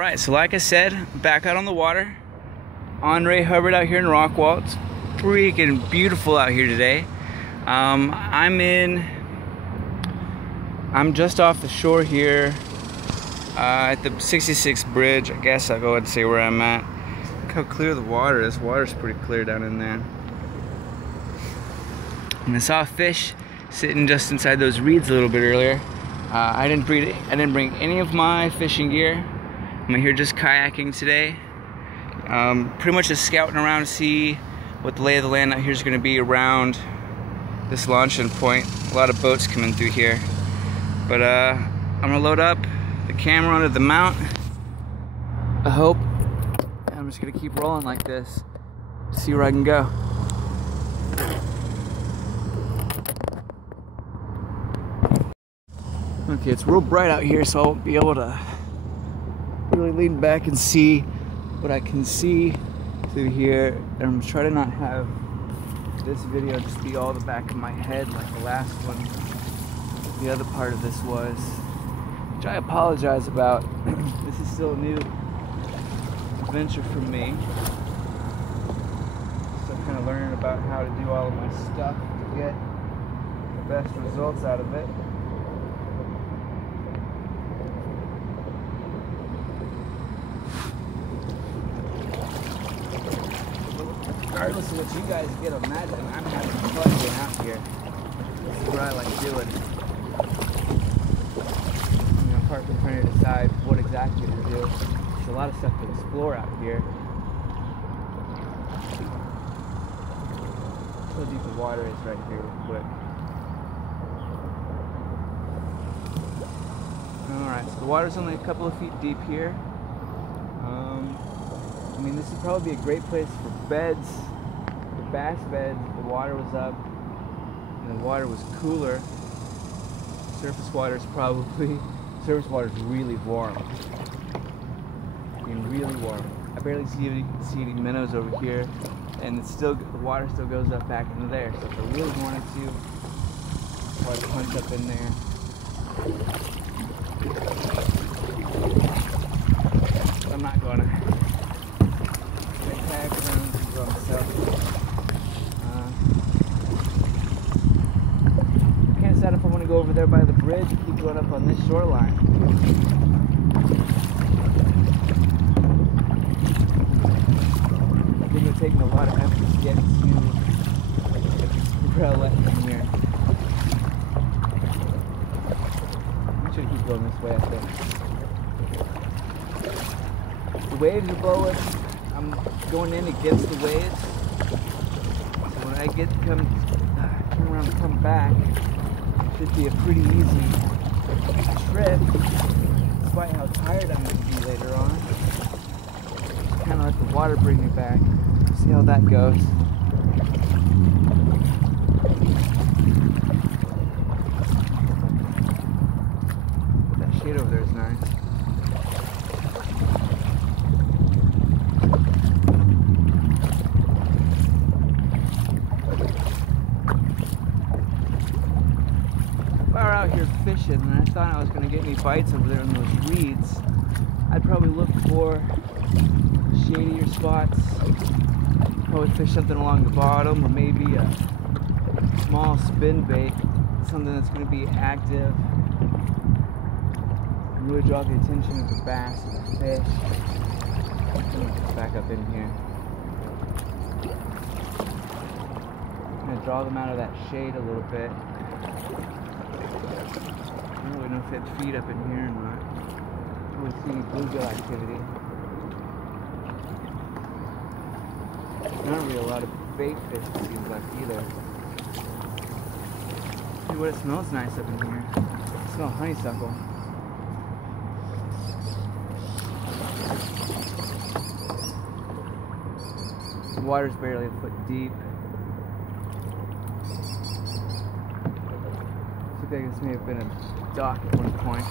Alright, so like I said, back out on the water. Andre Hubbard out here in Rockwall. It's freaking beautiful out here today. I'm just off the shore here at the 66 bridge. I guess I'll go ahead and say where I'm at. Look how clear the water is. Water's pretty clear down in there. And I saw a fish sitting just inside those reeds a little bit earlier. I didn't bring any of my fishing gear. I'm here just kayaking today. Pretty much just scouting around to see what the lay of the land out here is going to be around this launching point. A lot of boats coming through here. But I'm going to load up the camera onto the mount. I hope. I'm just going to keep rolling like this. See where I can go. Okay, it's real bright out here, so I won't be able to really lean back and see what I can see through here. And I'm trying to not have this video just be all the back of my head like the last one. The other part of this was, which I apologize about. This is still a new adventure for me. So I'm kind of learning about how to do all of my stuff to get the best results out of it. Regardless of what you guys get, imagine I'm having fun getting out here. This is what I like doing. Apart from trying to decide what exactly to do, there's a lot of stuff to explore out here. Look how deep the water is right here real quick. Alright, so the water's only a couple of feet deep here. I mean, this would probably be a great place for beds, for bass beds. The water was up and the water was cooler. Surface water is really warm. I mean, really warm. I barely see any minnows over here, and it's still, the water still goes up back into there. So if I really wanted to, I'd probably punch up in there. But I'm not gonna. Can't decide if I want to go over there by the bridge or keep going up on this shoreline. I think it'll take me a lot of effort to get to the rail from here. I should keep going this way, I think. The waves are blowing. I'm going in against the waves, so when I turn around and come back, it should be a pretty easy trip, despite how tired I'm going to be later on. Kind of let the water bring me back. See how that goes. That shade over there is nice. Out here fishing, and I thought I was going to get any bites over there in those reeds, I'd probably look for shadier spots, probably fish something along the bottom, or maybe a small spin bait, something that's going to be active, and really draw the attention of the bass and the fish. Let me get back up in here. I'm going to draw them out of that shade a little bit. I don't really know if it feed up in here or not. I don't really see any bluegill activity. Not really a lot of bait fish, it seems like, either. See what it smells nice up in here. I smell honeysuckle. The water's barely a foot deep. I think this may have been a dock at one point.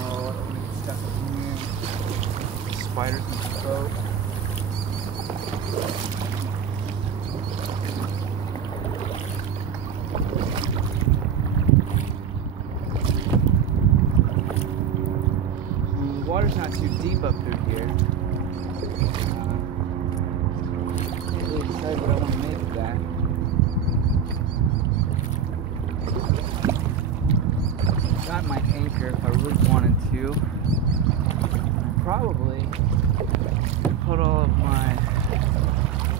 Oh, it's stuck in here. Spiders in the boat. water's not too deep up through here. Can't really decide what I want to make of that. Got my anchor if I really wanted to. I probably put all of my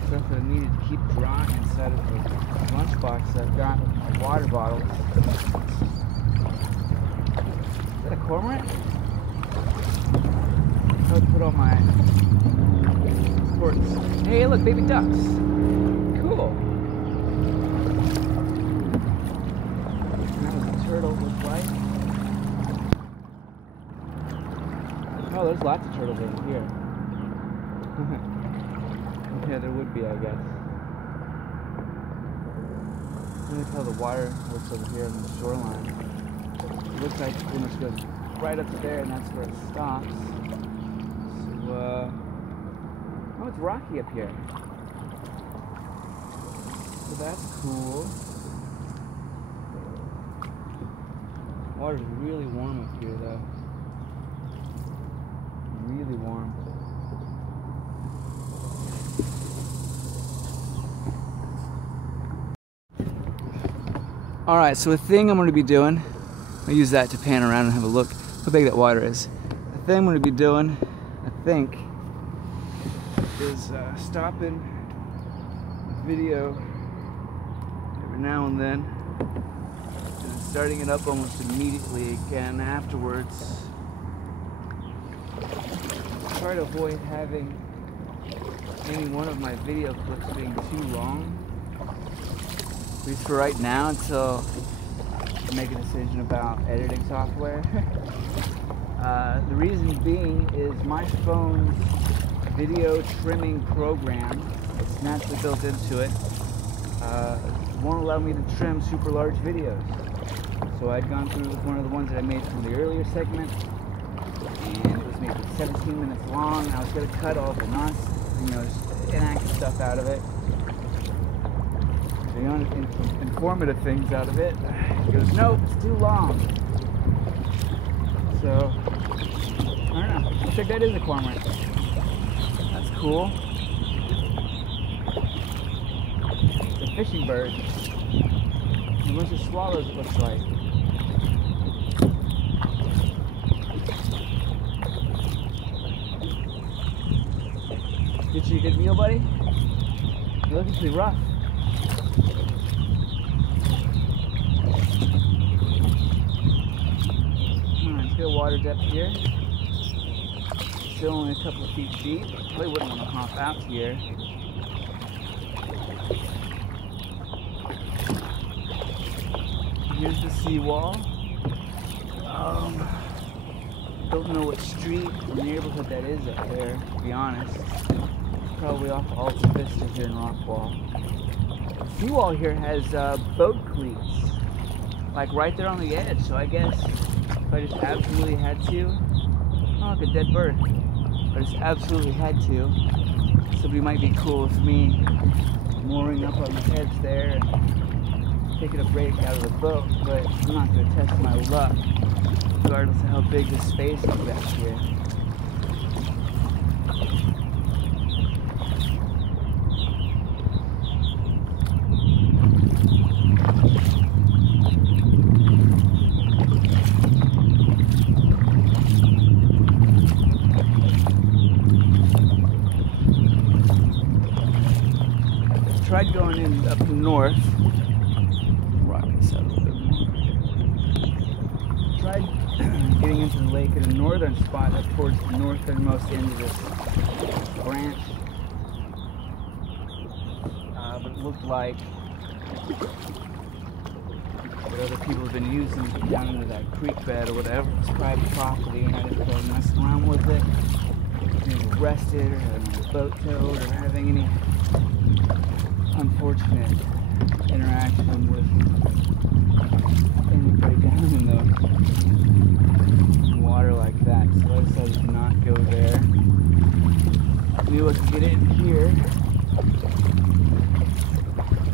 stuff that I needed to keep dry inside of the lunchbox that I've got with my water bottles. Is that a cormorant? I'll put all my ports. Hey, look, baby ducks. Cool. That was a turtle with light. Oh, there's lots of turtles over here. Yeah, there would be, I guess. Look how the water looks over here on the shoreline. It looks like it pretty much goes right up there, and that's where it stops. So, oh, it's rocky up here. So that's cool. Water's really warm up here, though. Really warm. Alright, so a thing I'm going to be doing, I'll use that to pan around and have a look how big that water is. The thing I'm going to be doing, I think, is stopping the video every now and then, and starting it up almost immediately again afterwards. Try to avoid having any one of my video clips being too long. At least for right now, until I make a decision about editing software. The reason being is my phone's video trimming program, it's naturally built into it, won't allow me to trim super large videos. So I'd gone through one of the ones that I made from the earlier segment, and it was maybe 17 minutes long. I was going to cut all the just inactive stuff out of it. The informative things out of it. He goes, nope, it's too long. So, I don't know. Looks like that is a cormorant. That's cool. It's a fishing bird. A bunch of swallows, it looks like. Get you a good meal, buddy? You're looking pretty rough. Still water depth here. Still only a couple of feet deep. Probably wouldn't want to hop out here. Here's the seawall. Don't know what street or neighborhood that is up there, to be honest. Probably off Alta Vista here in Rockwall. The seawall here has boat cleats, like right there on the edge, so I guess if I just absolutely had to, oh look, a dead bird. If I just absolutely had to, somebody might be cool with me mooring up on the edge there and taking a break out of the boat, but I'm not going to test my luck, regardless of how big the space is back here. Tried going in up north. Rock this out a little bit more. Tried getting into the lake at a northern spot up towards the northernmost end of this branch. But it looked like what other people have been using to get down into that creek bed or whatever. It's private property, and I didn't go messing around with it. Being arrested or having a boat towed or having any unfortunate interaction with anybody down in the water like that, so I decided to not go there. Knew I could get in here,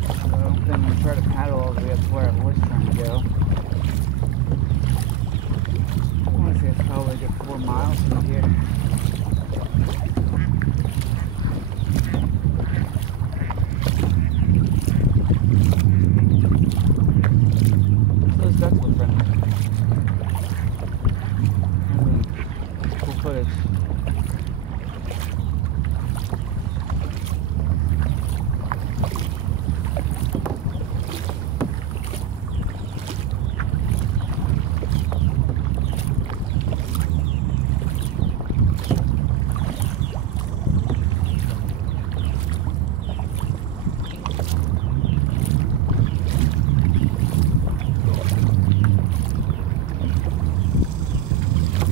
so then I'm going to try to paddle all the way up to where I was trying to go. I want to say it's probably like 4 miles from here.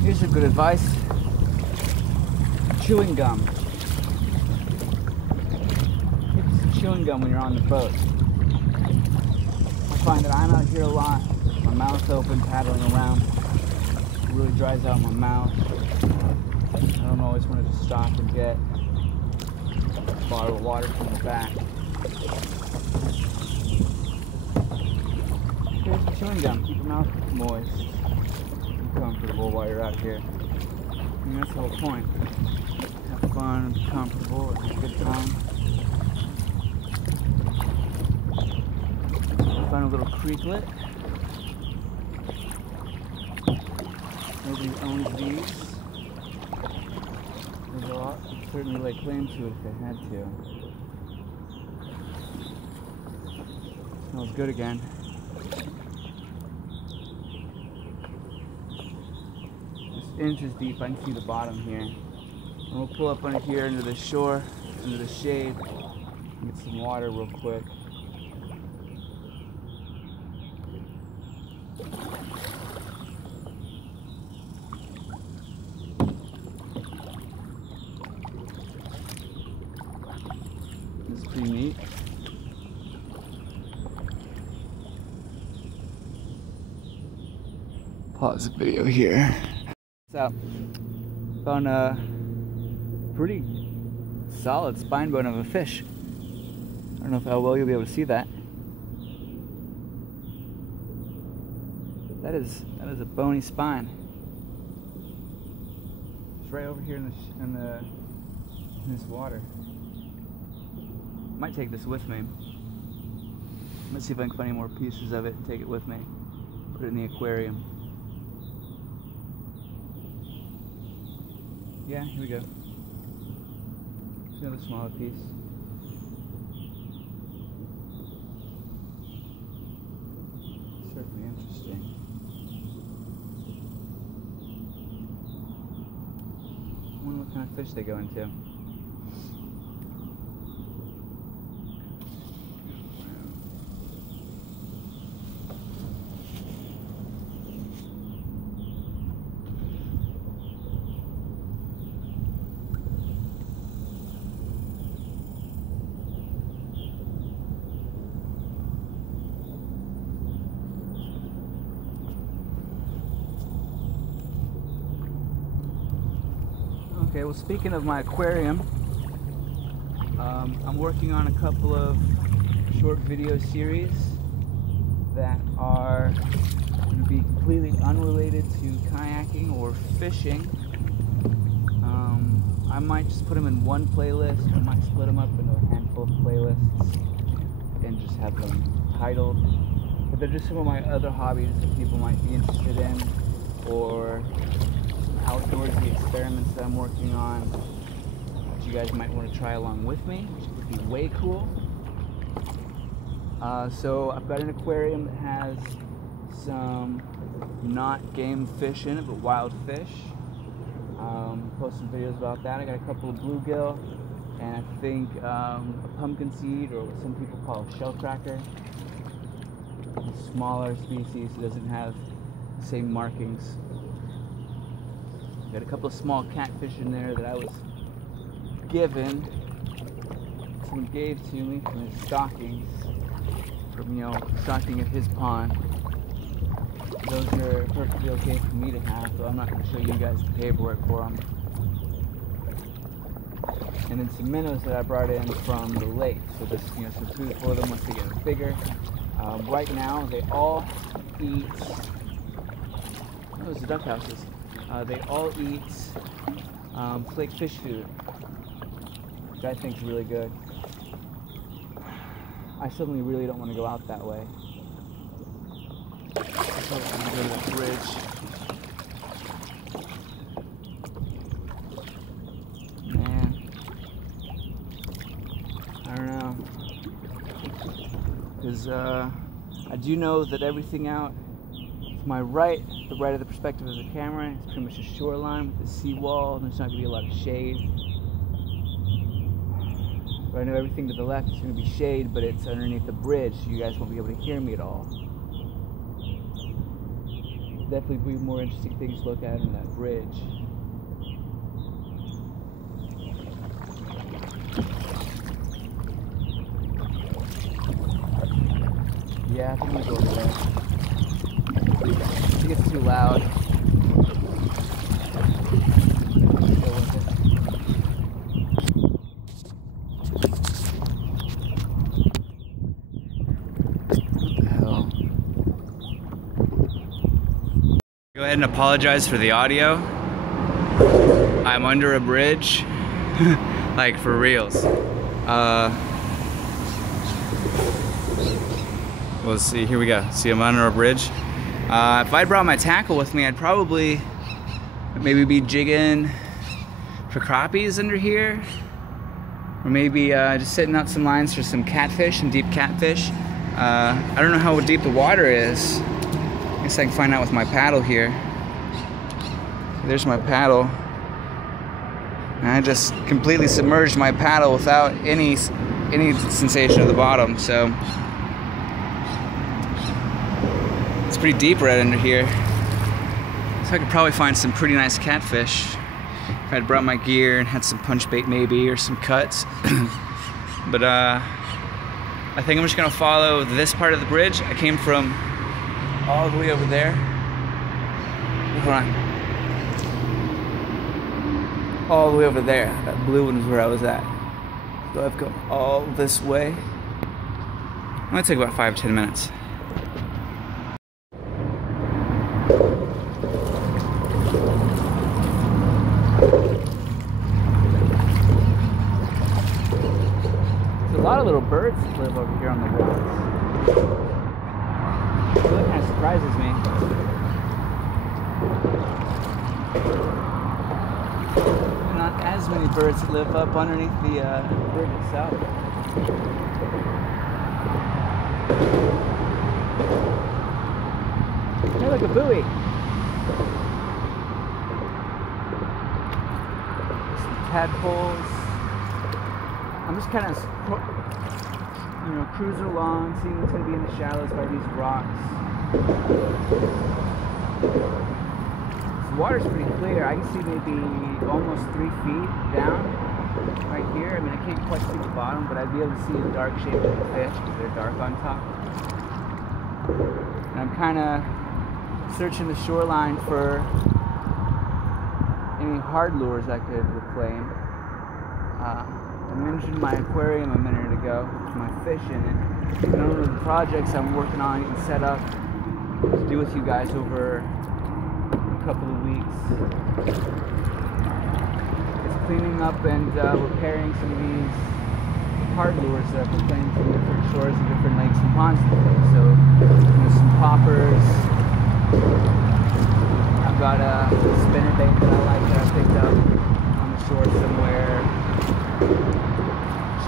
Here's some good advice. Chewing gum. Get some chewing gum when you're on the boat. I find that I'm out here a lot, my mouth's open, paddling around. It really dries out my mouth. I don't always want to just stop and get a bottle of water from the back. Here's some chewing gum. Keep your mouth moist and comfortable while you're out here. I mean, that's the whole point. Have fun, be comfortable, have a good time. Find a little creeklet. Nobody owns these. There's a lot. They'd certainly lay claim to it if they had to. Smells good again. Just inches deep. I can see the bottom here. And we'll pull up under here into the shore, into the shade, and get some water real quick. This is pretty neat. Pause the video here. So, found a pretty solid spine bone of a fish. I don't know how well you'll be able to see that. That is a bony spine. It's right over here in this water. Might take this with me. Let's see if I can find any more pieces of it and take it with me. Put it in the aquarium. Yeah, here we go. Just another smaller piece. Certainly interesting. I wonder what kind of fish they go into. Okay, well, speaking of my aquarium, I'm working on a couple of short video series that are going to be completely unrelated to kayaking or fishing. I might just put them in one playlist. I might split them up into a handful of playlists and just have them titled. But they're just some of my other hobbies that people might be interested in, or outdoorsy experiments that I'm working on that you guys might want to try along with me, which would be way cool. So I've got an aquarium that has some not game fish in it, but wild fish. Post some videos about that. I got a couple of bluegill, and I think a pumpkin seed, or what some people call a shell cracker. A smaller species, it doesn't have the same markings. Got a couple of small catfish in there that I was given. Someone gave to me from his stockings, from stocking at his pond. Those are perfectly okay for me to have, so I'm not going to show you guys the paperwork for them. And then some minnows that I brought in from the lake. So this, some food for them once they get bigger. Right now, they all eat. Oh, those are duck houses. They all eat flake fish food, which I think is really good. I suddenly really don't want to go out that way. I don't want to go to that bridge. Man, I don't know. Because I do know that everything out to my right, the right of the perspective of the camera, is pretty much a shoreline with the seawall. There's not going to be a lot of shade. But I know everything to the left is going to be shade, but it's underneath the bridge, so you guys won't be able to hear me at all. definitely be more interesting things to look at on that bridge. Yeah, I think I'm gonna go over there. I think it's too loud. Go ahead and apologize for the audio. I'm under a bridge, like for reals. We'll see, here we go. See, I'm under a bridge. If I'd brought my tackle with me, I'd probably maybe be jigging for crappies under here. Or maybe just setting out some lines for some catfish, some deep catfish. I don't know how deep the water is. I guess I can find out with my paddle here. There's my paddle. And I just completely submerged my paddle without any sensation of the bottom, so it's pretty deep right under here. So I could probably find some pretty nice catfish if I'd brought my gear and had some punch bait maybe, or some cuts. But I think I'm just gonna follow this part of the bridge. I came from all the way over there. Hold on. All the way over there. That blue one is where I was at. So I've come all this way. It might take about 5-10 minutes. There's a lot of little birds that live over here on the rocks. It really kind of surprises me. Not as many birds that live up underneath the bridge itself. They're like a buoy. Some tadpoles. I'm just kind of, cruising along, seeing what's going to be in the shallows by these rocks. The water's pretty clear. I can see maybe almost 3 feet down right here. I mean, I can't quite see the bottom, but I'd be able to see the dark shape of the fish because they're dark on top. And I'm kind of searching the shoreline for any hard lures I could reclaim. I mentioned my aquarium a minute ago, my fish in it. And one of the projects I'm working on getting set up to do with you guys over couple of weeks. It's cleaning up and repairing some of these hard lures that I've been playing from different shores and different lakes and ponds today. So there's some poppers. I've got a spinnerbait that I like that I picked up on the shore somewhere.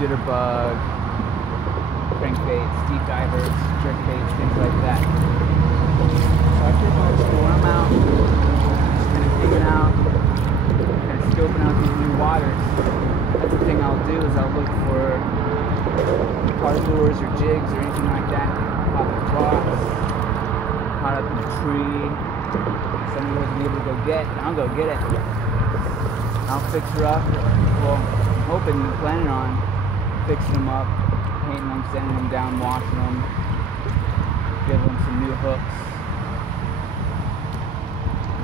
Jitterbug, crankbaits, deep divers, jerkbaits, things like that. So I pretty much, when I'm out, hanging out, kind of scoping out these new waters, that's the thing I'll do, is I'll look for hard lures or jigs or anything like that, caught in rocks, caught up in a tree, somebody wasn't able to go get, and I'll go get it. I'll fix her up. Well, I'm hoping and planning on fixing them up, painting them, sanding them down, washing them, giving them some new hooks.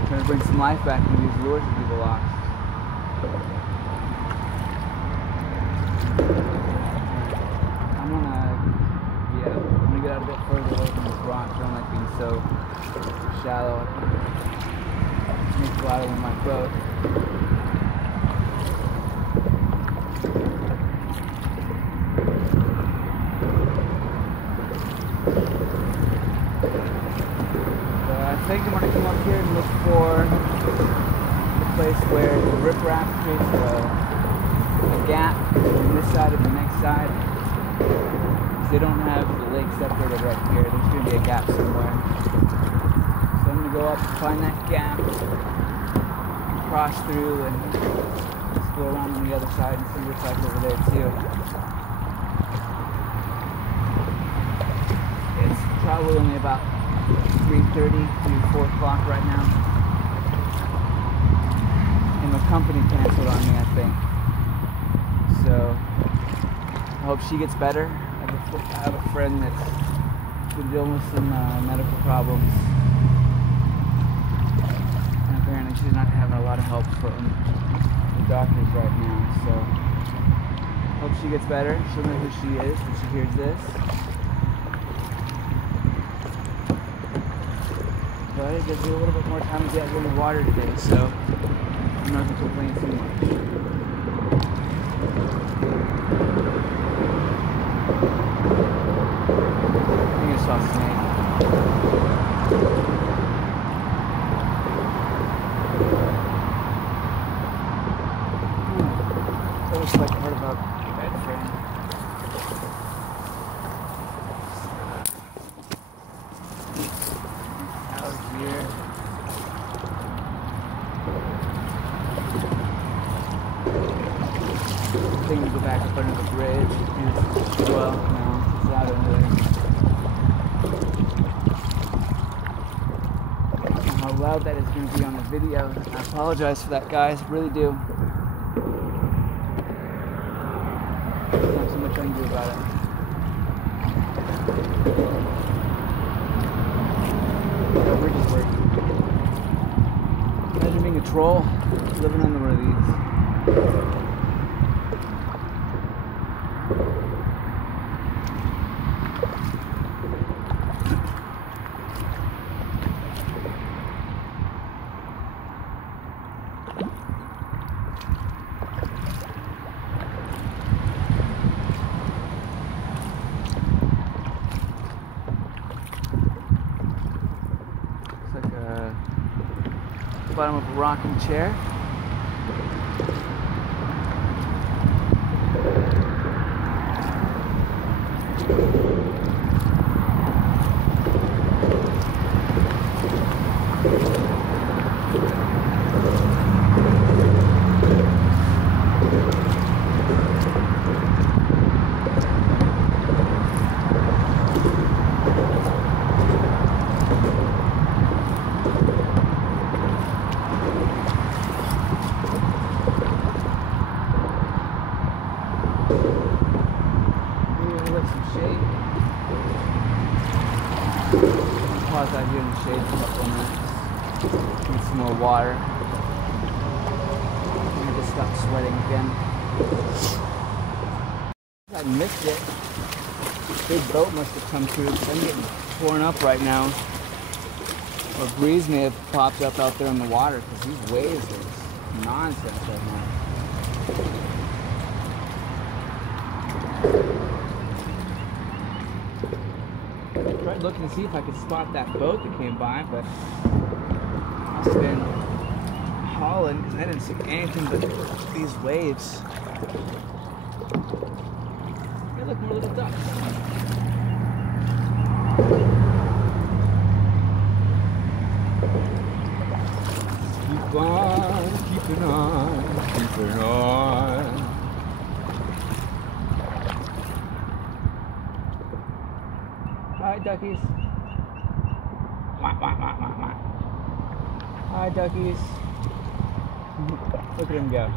Trying to bring some life back into these lures that people lost. I'm gonna get out a bit further away from this rock. I don't like being so shallow. It makes a lot of my boat. I think I'm going to come up here and look for the place where the riprap creates a gap between this side and the next side. Because they don't have the lake separated right here. There's going to be a gap somewhere. So I'm going to go up and find that gap, and cross through and just go around on the other side and see what's like over there too. It's probably only about 3:30 to 4 o'clock right now. And the company canceled on me, I think. So I hope she gets better. I have a friend that's been dealing with some medical problems. And apparently she's not having a lot of help from the doctors right now. So hope she gets better. She'll know who she is when she hears this. But it gives me a little bit more time to get in the water today, so I'm not going to complain too much. I think I saw a snake. That looks like part of a bed frame. Out here. I think we go back up under the bridge. Well, no, it's out over there. I don't know how loud that is going to be on the video. I apologize for that, guys. I really do. There's not so much I can do about it. That bridge is working. Imagine being a troll living under one of these. Bottom of a rocking chair. Pause out here in the shade for a couple of minutes. Need some more water. I just stopped sweating again. I missed it. Big boat must have come through because I'm getting torn up right now. Or a breeze may have popped up out there in the water because these waves are nonsense right now. I tried looking to see if I could spot that boat that came by, but it's been hauling because I didn't see anything but these waves. They look more little ducks. Keep on, keeping on, keeping on. Hi, duckies. Hi, duckies. Look at him go.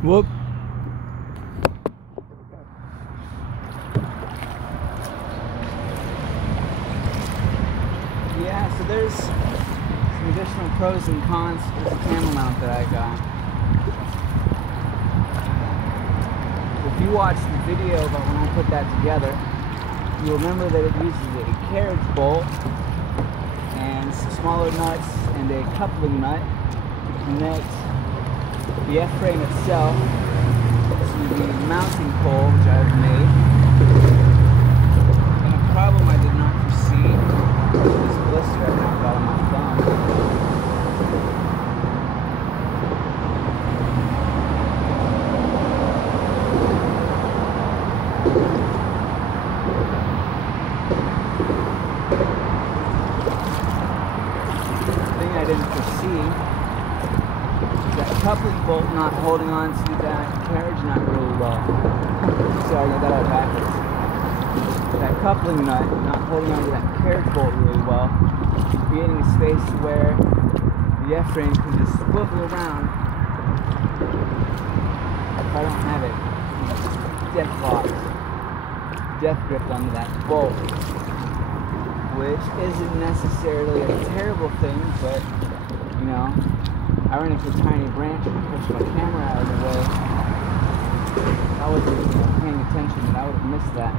Whoop. Yeah, so there's some additional pros and cons to this camera mount that I got. If you watched the video about when I put that together, you'll remember that it uses a carriage bolt and some smaller nuts and a coupling nut to connect the F-frame itself to the mounting pole, which I've made. And a problem I did not foresee is this blister I've now got on my thumb. The thing I didn't foresee, that coupling bolt not holding on to that carriage nut really well. Sorry, I got that out backwards. That coupling nut not holding on to that carriage bolt really well, creating a space where the F-frame can just swivel around. If I don't have it, just death locked, death gripped onto that bolt, which isn't necessarily a terrible thing, but you know, I ran into a tiny branch and pushed my camera out of the way. If I wasn't paying attention, then I would have missed that.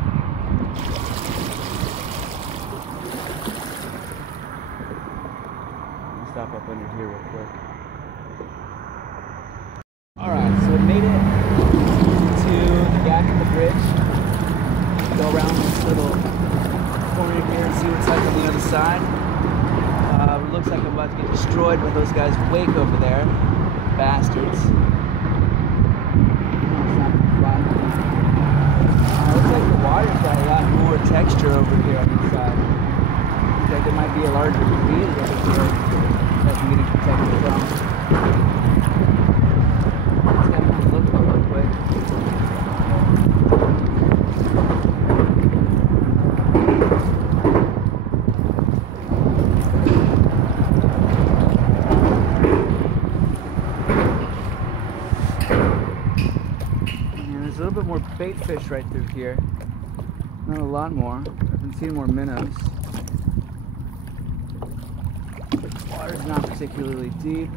Let me stop up under here real quick. Alright, so I made it to the back of the bridge. Go around this little corner here and see what's like on the other side. It looks like I'm about to get destroyed by those guys' wake over there. Bastards. Looks like the water's got a lot more texture over here on this side. Looks like there might be a larger breeze over here that I'm getting protected from. Let's have a look real quick. A little bit more bait fish right through here. Not a lot more. I've been seeing more minnows. The water's not particularly deep.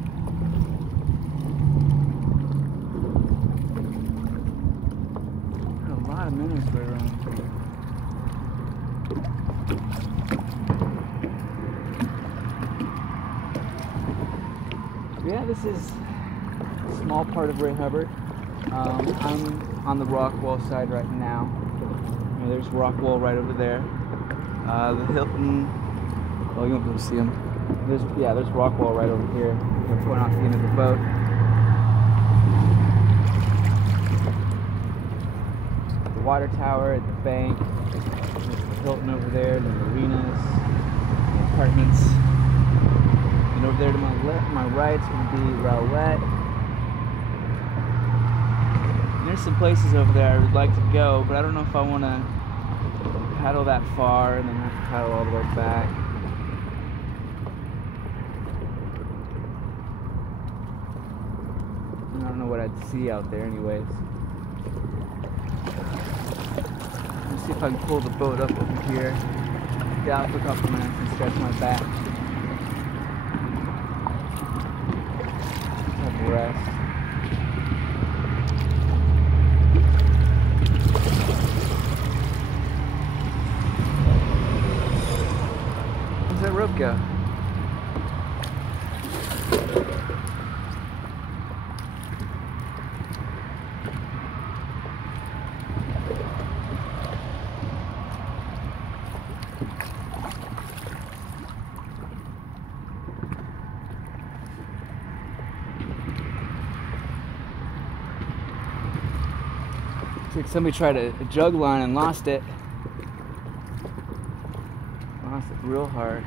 Got a lot of minnows right around here. Yeah, this is a small part of Ray Hubbard. I'm on the rock wall side right now. You know, there's rock wall right over there. The Hilton. Oh, you won't be able to see them. There's rock wall right over here. We're going off the end of the boat. The water tower at the bank. There's the Hilton over there. The marinas, the apartments. And over there to my left, my right is going to be Rowlett. There's some places over there I would like to go, but I don't know if I want to paddle that far and then have to paddle all the way back. know what I'd see out there anyways. Let's see if I can pull the boat up over here, down for a couple minutes and stretch my back. Have a rest. Where's that rope go? It's like somebody tried a jug line and lost it. Lost it real hard.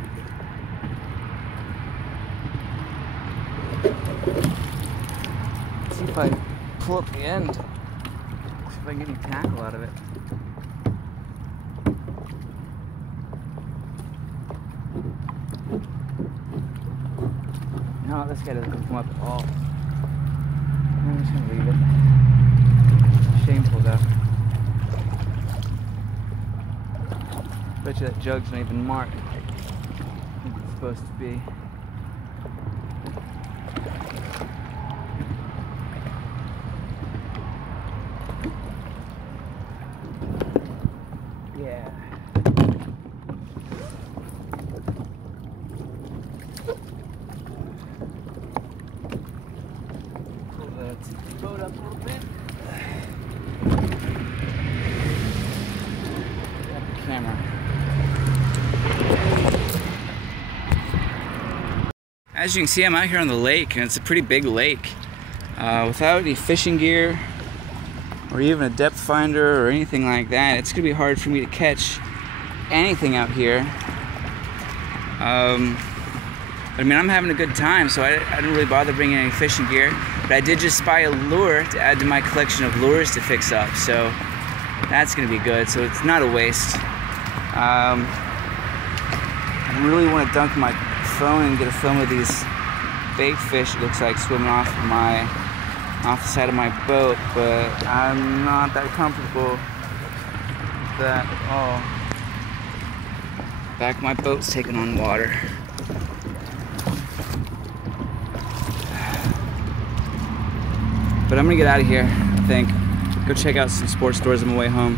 Let's see if I pull up the end. See if I can get any tackle out of it. No, this guy doesn't come up at all. I'm just gonna leave it. Shameful though. Bet you that jug's not even marked. I think it's supposed to be. Yeah. Pull the boat up a little bit. Camera. As you can see, I'm out here on the lake, and it's a pretty big lake. Without any fishing gear or even a depth finder or anything like that, it's gonna be hard for me to catch anything out here. I mean, I'm having a good time, so I didn't really bother bringing any fishing gear, but I did just spy a lure to add to my collection of lures to fix up, so that's gonna be good, so it's not a waste. I really want to dunk my phone and get a film of these bait fish, it looks like, swimming off the side of my boat, but I'm not that comfortable with that at all. Back of my boat's taking on water. But I'm gonna get out of here, I think. Go check out some sports stores on my way home.